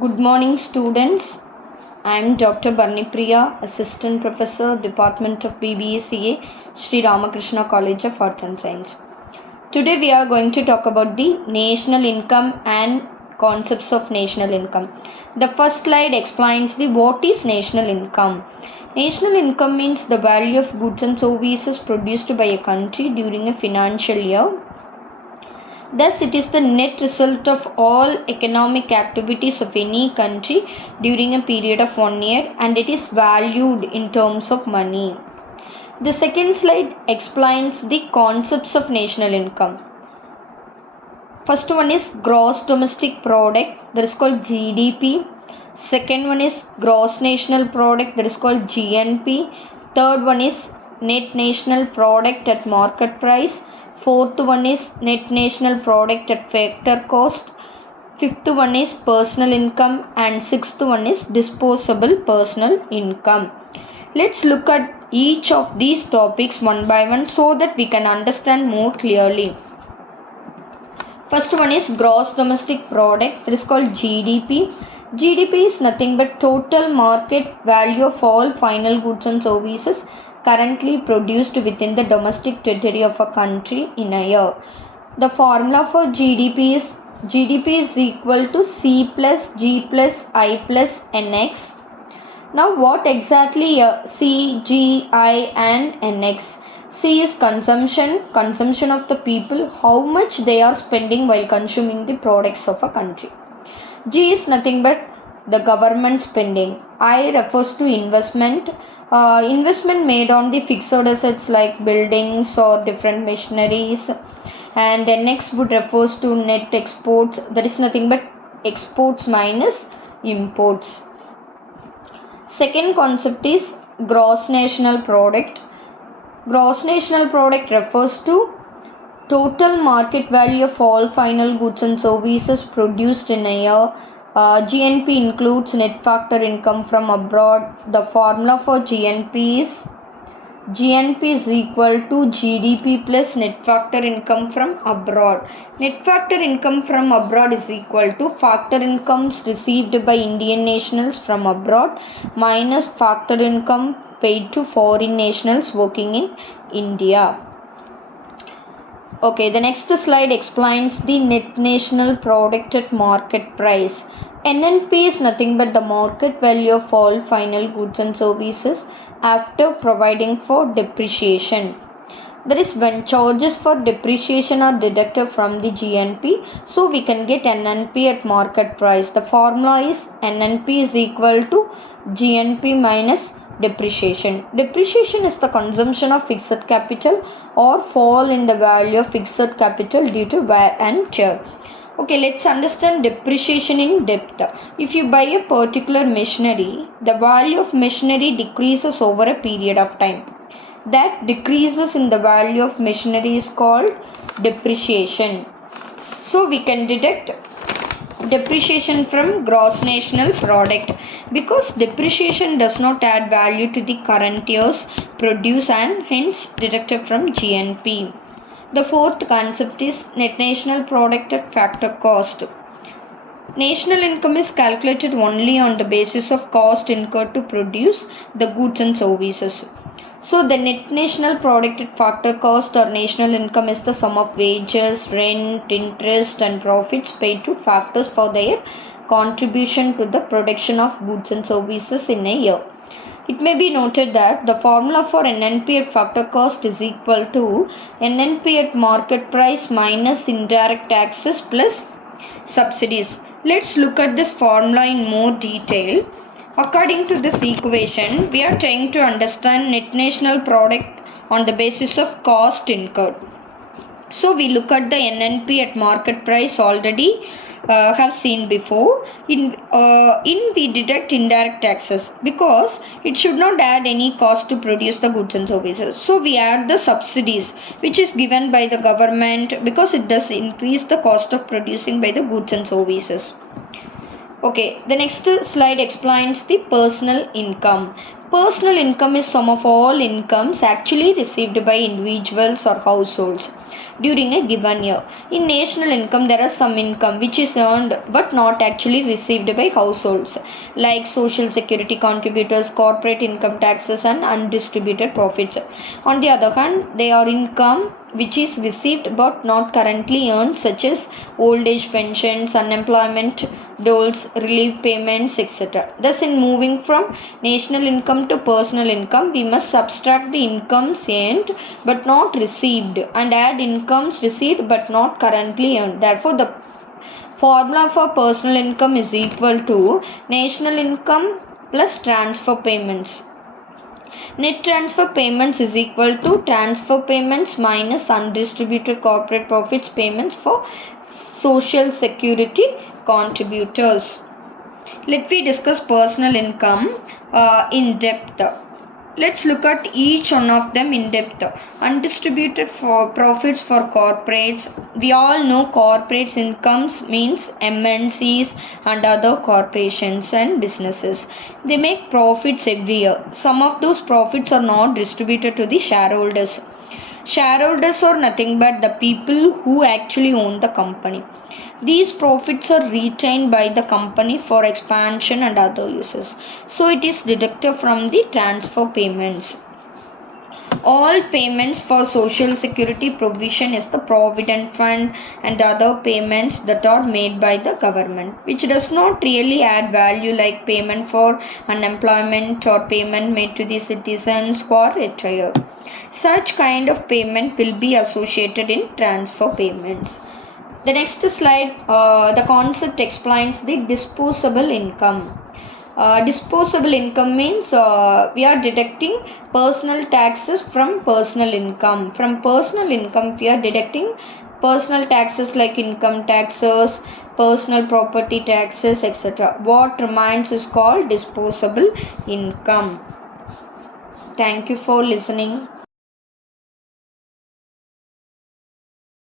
Good morning, students. I am Dr. Barnipriya, Assistant Professor, Department of BBACA, Sri Ramakrishna College of Arts and Science. Today we are going to talk about the national income and concepts of national income. The first slide explains what is national income. National income means the value of goods and services produced by a country during a financial year. Thus, it is the net result of all economic activities of any country during a period of 1 year, and it is valued in terms of money. The second slide explains the concepts of national income. First one is gross domestic product, that is called GDP. Second one is gross national product, that is called GNP. Third one is net national product at market price. Fourth one is net national product at factor cost. Fifth one is personal income, and sixth one is disposable personal income. Let's look at each of these topics one by one so that we can understand more clearly. First one is gross domestic product, that is called GDP. GDP is nothing but total market value of all final goods and services currently produced within the domestic territory of a country in a year. The formula for GDP is equal to C plus G plus I plus NX. Now what exactly C, G, I and NX? C is consumption of the people, how much they are spending while consuming the products of a country. G is nothing but the government spending. I refers to investment made on the fixed assets like buildings or different machineries, and NX would refers to net exports, that is nothing but exports minus imports. Second concept is gross national product. Gross national product refers to total market value of all final goods and services produced in a year. GNP includes net factor income from abroad. The formula for GNP is equal to GDP plus net factor income from abroad. Net factor income from abroad is equal to factor incomes received by Indian nationals from abroad minus factor income paid to foreign nationals working in India. Okay, the next slide explains the net national product at market price. NNP is nothing but the market value of all final goods and services after providing for depreciation. That is, when charges for depreciation are deducted from the GNP, so we can get NNP at market price. The formula is NNP is equal to GNP minus depreciation. Depreciation is the consumption of fixed capital or fall in the value of fixed capital due to wear and tear. Okay, let's understand depreciation in depth. If you buy a particular machinery, the value of machinery decreases over a period of time. That decreases in the value of machinery is called depreciation. So we can deduct depreciation from gross national product because depreciation does not add value to the current year's produce and hence deducted from GNP. The fourth concept is net national product at factor cost. National income is calculated only on the basis of cost incurred to produce the goods and services. So the net national product at factor cost or national income is the sum of wages, rent, interest and profits paid to factors for their contribution to the production of goods and services in a year. It may be noted that the formula for NNP at factor cost is equal to NNP at market price minus indirect taxes plus subsidies. Let's look at this formula in more detail. According to this equation, we are trying to understand net national product on the basis of cost incurred. So we look at the NNP at market price already have seen before. In we deduct indirect taxes because it should not add any cost to produce the goods and services. So we add the subsidies which is given by the government because it does increase the cost of producing by the goods and services. Okay, the next slide explains the personal income. Personal income is sum of all incomes actually received by individuals or households during a given year. In national income, there is some income which is earned but not actually received by households, like social security contributors, corporate income taxes, and undistributed profits. On the other hand, they are income which is received but not currently earned, such as old age pensions, unemployment doles, relief payments, etc. Thus, in moving from national income to personal income, we must subtract the incomes earned but not received and add incomes received but not currently earned. Therefore, the formula for personal income is equal to national income plus transfer payments. Net transfer payments is equal to transfer payments minus undistributed corporate profits payments for social security contributors. Let me discuss personal income in depth. Let's look at each one of them in depth. Undistributed for profits for corporates. We all know corporates incomes means MNCs and other corporations and businesses. They make profits every year. Some of those profits are not distributed to the shareholders. Shareholders are nothing but the people who actually own the company. These profits are retained by the company for expansion and other uses. So it is deducted from the transfer payments. All payments for social security provision is the provident fund and other payments that are made by the government, which does not really add value, like payment for unemployment or payment made to the citizens who are retired. Such kind of payment will be associated in transfer payments. The next slide, the concept explains the disposable income. Disposable income means we are deducting personal taxes from personal income. From personal income, we are deducting personal taxes like income taxes, personal property taxes, etc. What remains is called disposable income. Thank you for listening.